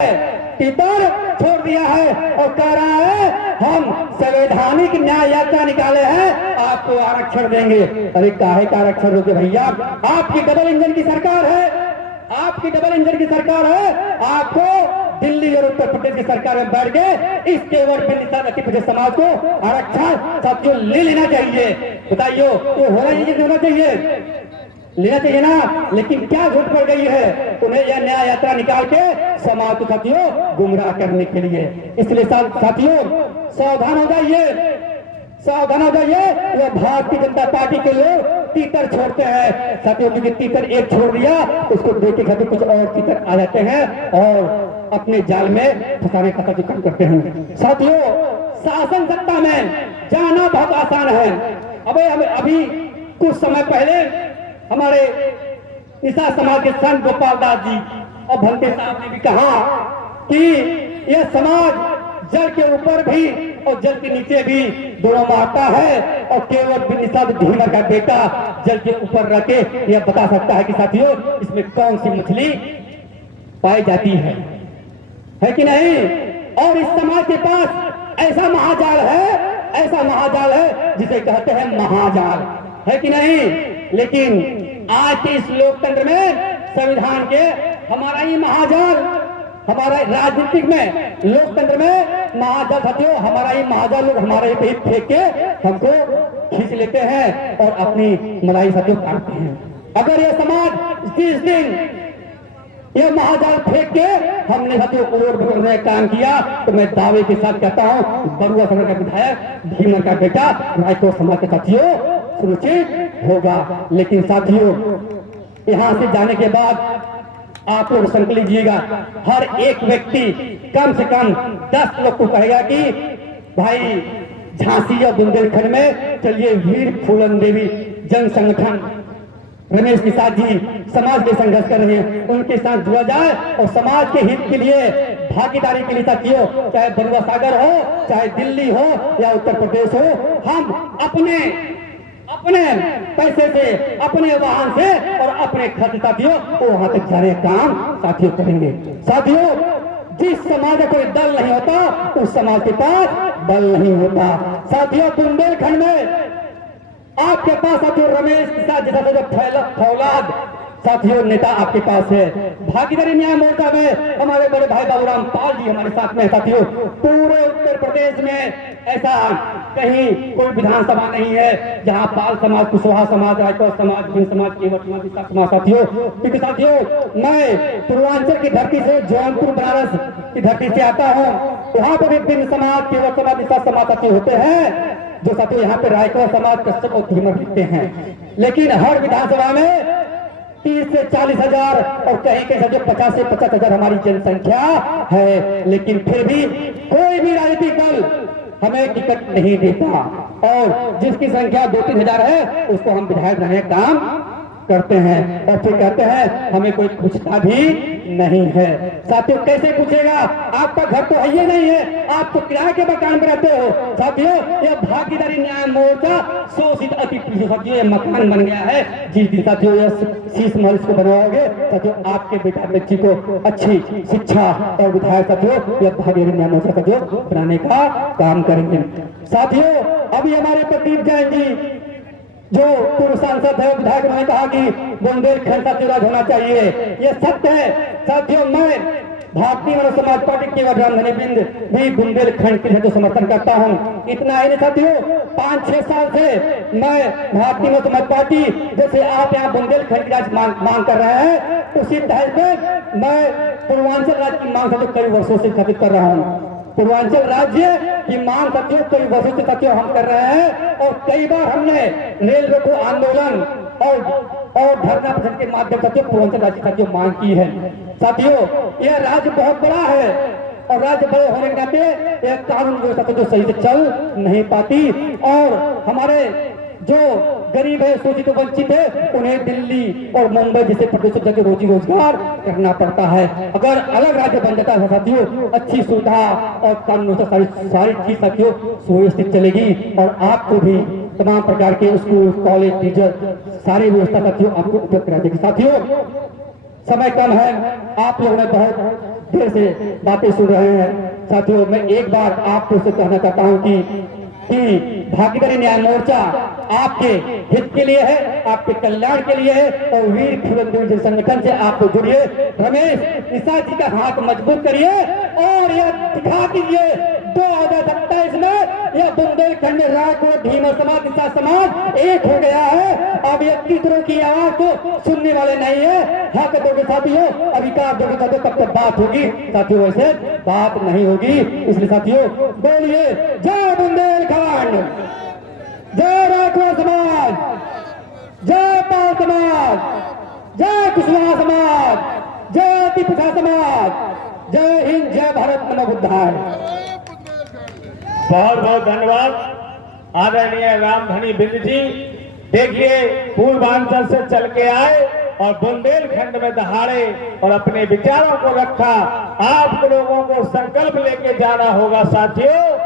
Teacher छोड़ दिया है और कह रहा है हम संवैधानिक न्याय यात्रा निकाले हैं, आपको आरक्षण देंगे। अरे काहे का आरक्षण दोगे भैया? आपकी डबल इंजन की सरकार है, आपकी डबल इंजन की सरकार है। आपको दिल्ली और उत्तर प्रदेश की सरकार में बैठ के इस केवल पिछड़े समाज को आरक्षण साथियों ले लेना चाहिए। बताइए ये होना चाहिए, होना चाहिए, लेना चाहिए ना। लेकिन क्या झूठ पड़ गई है, उन्हें यह न्याय यात्रा निकाल के समाज को साथियों गुमराह करने के लिए। इसलिए साथियों सावधान हो जाइए, सावधान हो जाइए। यह भारतीय जनता पार्टी के लोग तीतर छोड़ते हैं साथियों, क्योंकि तीतर एक छोड़ दिया उसको देख के खातिर कुछ और तीतर आ जाते हैं और अपने जाल में फंसाने का काम करते हैं। साथियों शासन सत्ता में जाना बहुत आसान है। अभी कुछ समय पहले हमारे निषाद समाज के संत गोपाल दास जी और भंते साहब ने भी कहा कि यह समाज जल के ऊपर भी और जल के नीचे भी दोनों मारता है और केवल निषाद धीमर का बेटा जल के ऊपर रह के यह बता सकता है कि साथियों इसमें कौन सी मछली पाई जाती है कि नहीं। और इस समाज के पास ऐसा महाजाल है, ऐसा महाजाल है जिसे कहते हैं महाजाल, है कि नहीं। लेकिन आज के इस लोकतंत्र में संविधान के हमारा ही महाजाल, हमारा राजनीतिक में लोकतंत्र में महाजाल साथियों, हमारा ही महाजाल लोग हमारे पे फेंक के हमको खींच लेते हैं और अपनी मलाई साथियों काटते हैं। अगर यह समाज 30 दिन यह महाजाल फेंक के हमने साथियों ओर बदलने का काम किया तो मैं दावे के साथ कहता हूं बरुआ सदर का विधायक भीमर का बेटा रायकोट समाज के साथियों सुरक्षित होगा। लेकिन साथियों यहां से जाने के बाद आप लोग संकल्प लीजिएगा, हर एक व्यक्ति कम से कम 10 लोग को कहेगा कि भाई झांसी या बुंदेलखंड में चलिए वीर फूलन देवी जन संगठन रमेश प्रसाद जी समाज के संघर्ष कर रहे हैं, उनके साथ जुड़ा जाए और समाज के हित के लिए भागीदारी के लिए साथियों, चाहे बरुआ सागर हो, चाहे दिल्ली हो या उत्तर प्रदेश हो, हम अपने पैसे से, अपने वाहन से और अपने खर्च साथियों वो वहां तक जाने का काम साथियों करेंगे। साथियों जिस समाज का कोई दल नहीं होता उस समाज के पास बल नहीं होता। साथियों बुंदेलखंड में आपके पास साथियों रमेश प्रसाद जैसा जो फौलाद साथियों नेता आपके पास है। भागीदारी न्याय मोर्चा में हमारे बड़े भाई बाबूराम पाल जी हमारे साथ में साथियों। पूरे उत्तर प्रदेश में ऐसा कहीं कोई विधानसभा नहीं है जहां पाल समाज, कुशवाहा समाज, रायकोट समाज, भीम समाज, केवट समाज साथियों। क्योंकि साथियों मैं पूर्वांचल की धरती से जौनपुर बनारस की धरती से आता हूँ, वहां पर भी भीम समाज, केवट समाज, निषाद समाज साथी होते हैं जो साथियों यहाँ पे रायकोट समाज कश्यप और धीमर लिखते हैं। लेकिन हर विधानसभा में 30 से 40 हजार और कहीं कहीं जो 50 से 50 हजार हमारी जनसंख्या है। लेकिन फिर भी कोई भी राजनीतिक दल हमें टिकट नहीं देता और जिसकी संख्या 2-3 हजार है उसको हम विधायक बनाने का काम करते हैं और फिर कहते हैं हमें कोई पूछता भी नहीं है। साथियों कैसे पूछेगा, आपका घर तो है ही नहीं है, आप तो किराए के मकान में रहते हो। साथियों यह भागीदारी न्याय मोर्चा शोषित अति साथियों यह मकान बन गया है। जिस दिन साथियों यह शीश महल को बनवाओगे साथियों आपके बेटा बच्ची को अच्छी शिक्षा और विधायक साथियों यह भागीदारी न्याय मोर्चा साथियों बनाने का काम करेंगे। साथियों अभी हमारे प्रदीप जैन जी जो पूर्व सांसद है विधायक ने कहा कि बुंदेलखंड का चुनाव होना चाहिए, ये सत्य है। साथियों मैं भारतीय जनता समाज पार्टी के रामधनीबिंद भी बुंदेलखंड के जो समर्थन करता हूँ। इतना ही नहीं साथियों 5-6 साल से मैं भारतीय जनता समाज पार्टी जैसे आप यहाँ बुंदेलखंड की राज्य मांग कर रहे हैं उसी तहत में मैं पूर्वांचल राज्य की मांग कई वर्षों से स्थापित कर रहा हूँ। पूर्वांचल राज्य की मांग साथियों कई वर्षों से साथियों हम कर रहे हैं और कई बार हमने रेल रोको आंदोलन और धरना प्रदर्शन के माध्यम से पूर्वांचल राज्य साथियों मांग की है। साथियों यह राज्य बहुत बड़ा है और राज्य बड़े होने के नाते यह कानून व्यवस्था जो सही से चल नहीं पाती और हमारे जो गरीब है, शोषित वंचित है, उन्हें दिल्ली और मुंबई जैसे प्रदेशों जाके रोजी रोजगार करना पड़ता है। अगर अलग राज्य बन जाता है साथियों अच्छी सुविधा और कानून सारी चीज साथियों सुव्यवस्थित चलेगी और आपको भी तमाम प्रकार के स्कूल, कॉलेज, टीचर सारी व्यवस्था साथियों आपको उपलब्ध करा देगी। साथियों समय कम है, आप लोगों ने बहुत देर से बातें सुन रहे हैं। साथियों, मैं एक बार आपको से कहना चाहता हूं कि भागीदारी न्याय मोर्चा आपके हित के लिए है, आपके कल्याण के लिए है और वीर फुलंदेव संगठन से आप जुड़िए। रमेश निषाद जी का हाथ मजबूत करिए और यह दिखा दीजिए 2027 में यह बुंदेलखंड में रायपुर भीमा समाज निषाद समाज एक हो गया है। अब ये तीसरों की आवाज को सुनने वाले नहीं है। हक दोगे साथियों, अधिकार दोगे साथियों, तब तक बात होगी। साथियों वैसे बात नहीं होगी। इसलिए साथियों बोलिए जय बुंदेलखंड, जय राठौर समाज, जय पाल समाज, जय कुशवाहा समाज, जय तिपसा समाज, जय हिंद, जय भारत, नमो बुद्धाय। बहुत बहुत धन्यवाद आदरणीय रामधनी बिंद जी। देखिए पूर्वांचल से चल के आए और बुंदेलखंड में दहाड़े और अपने विचारों को रखा। आप लोगों को संकल्प लेके जाना होगा साथियों।